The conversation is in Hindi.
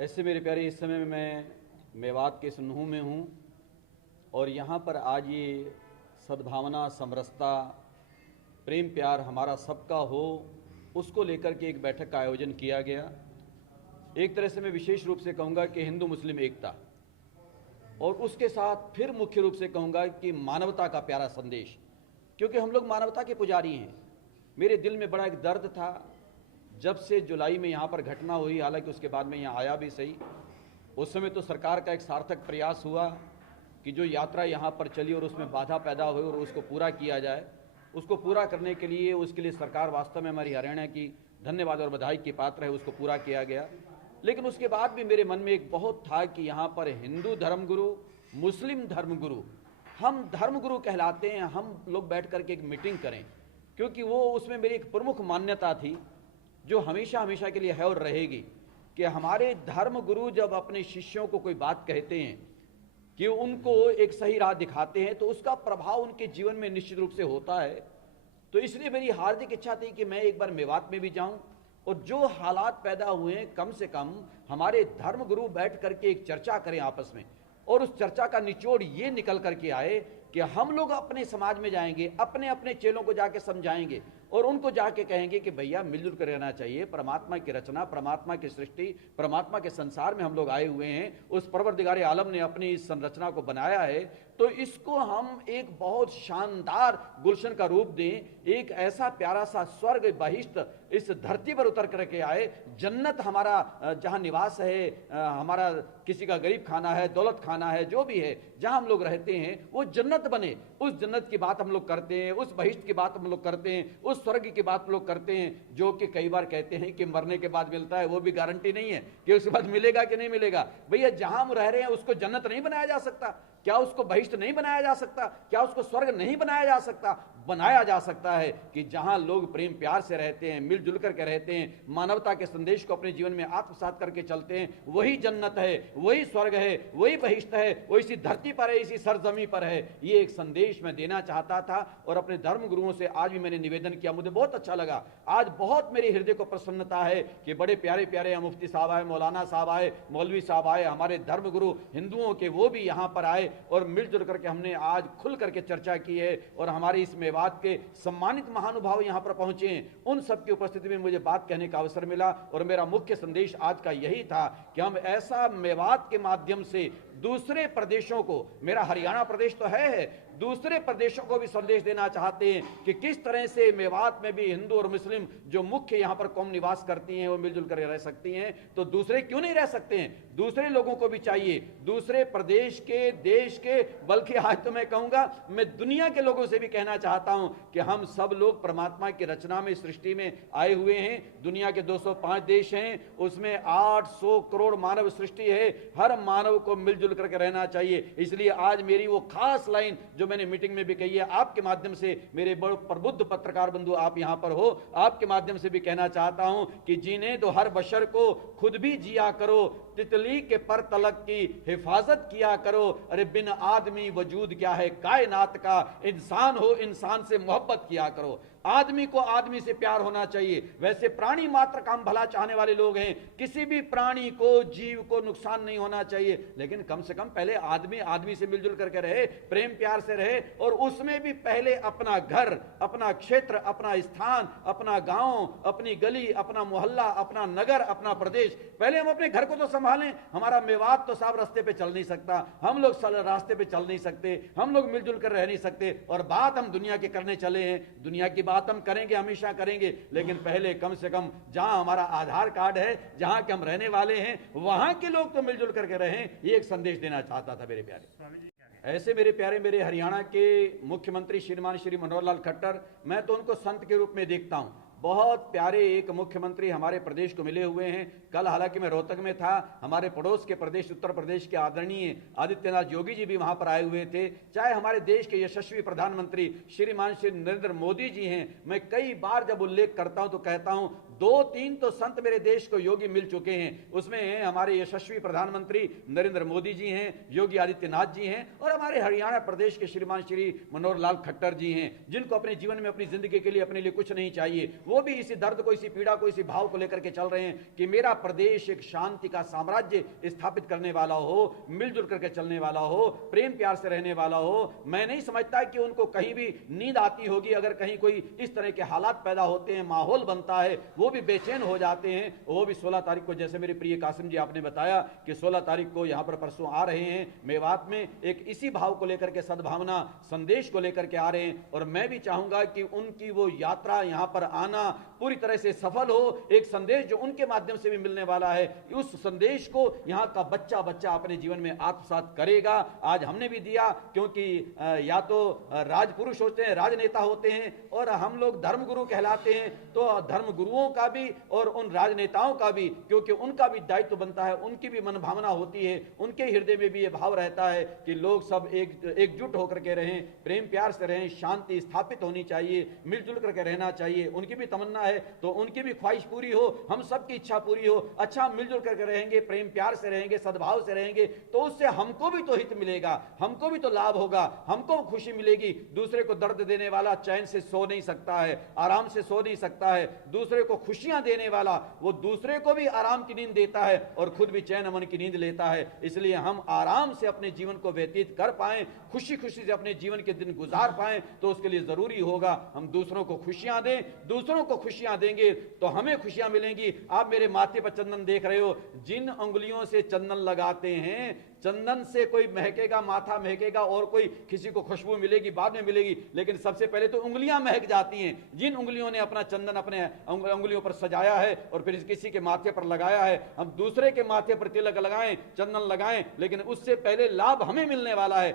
ऐसे मेरे प्यारे, इस समय मैं मेवात के स्नूह में हूँ और यहाँ पर आज ये सद्भावना, समरसता, प्रेम प्यार हमारा सबका हो, उसको लेकर के एक बैठक का आयोजन किया गया। एक तरह से मैं विशेष रूप से कहूँगा कि हिंदू मुस्लिम एकता, और उसके साथ फिर मुख्य रूप से कहूँगा कि मानवता का प्यारा संदेश, क्योंकि हम लोग मानवता के पुजारी हैं। मेरे दिल में बड़ा एक दर्द था जब से जुलाई में यहाँ पर घटना हुई, हालांकि उसके बाद में यहाँ आया भी सही। उस समय तो सरकार का एक सार्थक प्रयास हुआ कि जो यात्रा यहाँ पर चली और उसमें बाधा पैदा हुई और उसको पूरा किया जाए। उसको पूरा करने के लिए, उसके लिए सरकार वास्तव में हमारी हरियाणा की धन्यवाद और बधाई की पात्र है, उसको पूरा किया गया। लेकिन उसके बाद भी मेरे मन में एक बहुत था कि यहाँ पर हिंदू धर्मगुरु, मुस्लिम धर्मगुरु, हम धर्मगुरु कहलाते हैं, हम लोग बैठ करके एक मीटिंग करें, क्योंकि वो उसमें मेरी एक प्रमुख मान्यता थी जो हमेशा हमेशा के लिए है और रहेगी कि हमारे धर्मगुरु जब अपने शिष्यों को कोई बात कहते हैं कि उनको एक सही राह दिखाते हैं तो उसका प्रभाव उनके जीवन में निश्चित रूप से होता है। तो इसलिए मेरी हार्दिक इच्छा थी कि मैं एक बार मेवात में भी जाऊं और जो हालात पैदा हुए हैं कम से कम हमारे धर्मगुरु बैठ करके एक चर्चा करें आपस में, और उस चर्चा का निचोड़ ये निकल करके आए कि हम लोग अपने समाज में जाएंगे, अपने अपने चेलों को जाके समझाएंगे और उनको जाके कहेंगे कि भैया मिलजुल कर रहना चाहिए। परमात्मा की रचना, परमात्मा की सृष्टि, परमात्मा के संसार में हम लोग आए हुए हैं, उस परवरदिगार आलम ने अपनी इस संरचना को बनाया है, तो इसको हम एक बहुत शानदार गुलशन का रूप दें। एक ऐसा प्यारा सा स्वर्ग बहिष्ट इस धरती पर उतर करके आए, जन्नत हमारा जहां निवास है, हमारा किसी का गरीब खाना है, दौलत खाना है, जो भी है, जहां हम लोग रहते हैं वो जन्नत बने। उस जन्नत की बात हम लोग करते हैं, उस बहिष्ट की बात हम लोग करते हैं, उस स्वर्ग की बात लोग करते हैं, जो कि कई बार कहते हैं कि मरने के बाद मिलता है। वो भी गारंटी नहीं है कि उसके बाद मिलेगा कि नहीं मिलेगा। भैया जहां हम रह रहे हैं उसको जन्नत नहीं बनाया जा सकता क्या? उसको बहिष्ट नहीं बनाया जा सकता क्या? उसको स्वर्ग नहीं बनाया जा सकता? बनाया जा सकता है कि जहां लोग प्रेम प्यार से रहते हैं, मिलजुल करके रहते हैं, मानवता के संदेश को अपने जीवन में आत्मसात करके चलते हैं, वही जन्नत है, वही स्वर्ग है, वही बहिष्ट है, वो इसी धरती पर है, इसी सरजमी पर है। ये एक संदेश मैं देना चाहता था और अपने धर्म गुरुओं से आज भी मैंने निवेदन किया। मुझे बहुत अच्छा लगा, आज बहुत मेरे हृदय को प्रसन्नता है कि बड़े प्यारे प्यारे मुफ्ती साहब आए, मौलाना साहब आए, मौलवी साहब आए, हमारे धर्म गुरु हिंदुओं के, वो भी यहाँ पर आए और मिलजुल करके हमने आज खुल करके चर्चा की है। और हमारी इस मेवात के सम्मानित महानुभाव यहाँ पर पहुंचे हैं, उन सब की उपस्थिति में मुझे बात कहने का अवसर मिला। और मेरा मुख्य संदेश आज का यही था कि हम ऐसा मेवात के माध्यम से दूसरे प्रदेशों को, मेरा हरियाणा प्रदेश तो है, दूसरे प्रदेशों को भी संदेश देना चाहते हैं कि किस तरह से मेवात में भी हिंदू और मुस्लिम जो मुख्य यहाँ पर कौम निवास करती हैं वो मिलजुल कर रह सकती हैं, तो दूसरे क्यों नहीं रह सकते हैं? दूसरे लोगों को भी चाहिए, दूसरे प्रदेश के, देश के, बल्कि आज तो मैं कहूंगा मैं दुनिया के लोगों से भी कहना चाहता हूं कि हम सब लोग परमात्मा की रचना में, सृष्टि में आए हुए हैं। दुनिया के 205 देश हैं, उसमें 800 करोड़ मानव सृष्टि है, हर मानव को मिलजुल करके रहना चाहिए। इसलिए आज मेरी वो खास लाइन जो मैंने मीटिंग में भी कही है, आपके माध्यम से मेरे बड़े प्रबुद्ध पत्रकार बंधु आप यहां पर हो, आपके माध्यम से भी कहना चाहता हूं कि जीने दो हर बशर को, खुद भी जिया करो, तितली के पर तलक की हिफाजत किया करो। अरे बिन आदमी वजूद क्या है कायनात का, इंसान हो इंसान से मोहब्बत किया करो। आदमी को आदमी से प्यार होना चाहिए। वैसे प्राणी मात्र का हम भला चाहने वाले लोग हैं, किसी भी प्राणी को, जीव को नुकसान नहीं होना चाहिए, लेकिन कम से कम पहले आदमी आदमी से मिलजुल करके रहे, प्रेम प्यार से रहे, और उसमें भी पहले अपना घर, अपना क्षेत्र, अपना स्थान, अपना गांव, अपनी गली, अपना मोहल्ला, अपना नगर, अपना प्रदेश, पहले हम अपने घर को तो संभालें। हमारा मेवात तो साहब रास्ते पे चल नहीं सकता, हम लोग रास्ते पे चल नहीं सकते, हम लोग मिलजुल कर रह नहीं सकते, और बात हम दुनिया के करने चले हैं। दुनिया की बात हम करेंगे, हमेशा करेंगे, लेकिन पहले कम से कम जहां हमारा आधार कार्ड है, जहां के हम रहने वाले हैं, वहां के लोग तो मिलजुल करके रहें। ये एक संदेश देना चाहता था मेरे प्यारे। ऐसे मेरे प्यारे, मेरे हरियाणा के मुख्यमंत्री श्रीमान श्री मनोहर लाल खट्टर, मैं तो उनको संत के रूप में देखता हूं। बहुत प्यारे एक मुख्यमंत्री हमारे प्रदेश को मिले हुए हैं। कल हालांकि मैं रोहतक में था, हमारे पड़ोस के प्रदेश उत्तर प्रदेश के आदरणीय आदित्यनाथ योगी जी भी वहां पर आए हुए थे। चाहे हमारे देश के यशस्वी प्रधानमंत्री श्रीमान श्री नरेंद्र मोदी जी हैं, मैं कई बार जब उल्लेख करता हूं तो कहता हूं 2-3 तो संत मेरे देश को योगी मिल चुके हैं। उसमें हमारे यशस्वी प्रधानमंत्री नरेंद्र मोदी जी हैं, योगी आदित्यनाथ जी हैं, और हमारे हरियाणा प्रदेश के श्रीमान श्री मनोहर लाल खट्टर जी हैं, जिनको अपने जीवन में अपनी जिंदगी के लिए अपने लिए कुछ नहीं चाहिए। वो भी इसी दर्द को, इसी पीड़ा को, इसी भाव को लेकर के चल रहे हैं कि मेरा प्रदेश एक शांति का साम्राज्य स्थापित करने वाला हो, मिलजुल करके चलने वाला हो, प्रेम प्यार से रहने वाला हो। मैं नहीं समझता कि उनको कहीं भी नींद आती होगी। अगर कहीं कोई इस तरह के हालात पैदा होते हैं, माहौल बनता है, वो भी बेचैन हो जाते हैं। वो भी 16 तारीख को, जैसे मेरे प्रिय कासिम जी आपने बताया कि 16 तारीख को यहां पर परसों आ रहे हैं मेवात में, एक इसी भाव को लेकर के, सद्भावना संदेश को लेकर के आ रहे हैं। और मैं भी चाहूंगा कि उनकी वो यात्रा यहां पर आना पूरी तरह से सफल हो। एक संदेश जो उनके माध्यम से भी मिलने वाला है, उस संदेश को यहां का बच्चा बच्चा अपने जीवन में आत्मसात करेगा। आज हमने भी दिया, क्योंकि या तो राजपुरुष होते हैं, राजनेता होते हैं, और हम लोग धर्मगुरु कहलाते हैं। तो धर्मगुरुओं का भी और उन राजनेताओं का भी, क्योंकि उनका भी दायित्व बनता है, उनकी भी मन भावना होती है, उनके हृदय में भी यह भाव रहता है कि लोग सब एकजुट होकर के रहें, प्रेम प्यार से रहें, शांति स्थापित होनी चाहिए, मिलजुल करके रहना चाहिए। उनकी भी तमन्ना है तो उनकी भी ख्वाहिश पूरी हो, हम सबकी इच्छा पूरी हो। अच्छा मिलजुल करके रहेंगे, प्रेम प्यार से रहेंगे, सद्भाव से रहेंगे, तो उससे हमको भी तो हित मिलेगा, हमको भी तो लाभ होगा, हमको खुशी मिलेगी। दूसरे को दर्द देने वाला चैन से सो नहीं सकता है, आराम से सो नहीं सकता है। दूसरे को खुशियां देने वाला वो दूसरे को भी आराम की नींद देता है और खुद भी चैन अमन की नींद लेता है। इसलिए हम आराम से अपने जीवन को व्यतीत कर पाएं, खुशी खुशी से अपने जीवन के दिन गुजार पाएं, तो उसके लिए जरूरी होगा हम दूसरों को खुशियां दें। दूसरों को खुशियां देंगे तो हमें खुशियां मिलेंगी। आप मेरे माथे पर चंदन देख रहे हो, जिन उंगलियों से चंदन लगाते हैं, चंदन से कोई महकेगा, माथा महकेगा, और कोई किसी को खुशबू मिलेगी बाद में मिलेगी, लेकिन सबसे पहले तो उंगलियां महक जाती हैं। जिन उंगलियों ने अपना चंदन अपने उंगलियों पर सजाया है और फिर किसी के माथे पर लगाया है, हम दूसरे के माथे पर तिलक लगाएं, चंदन लगाएं, लेकिन उससे पहले लाभ हमें मिलने वाला है।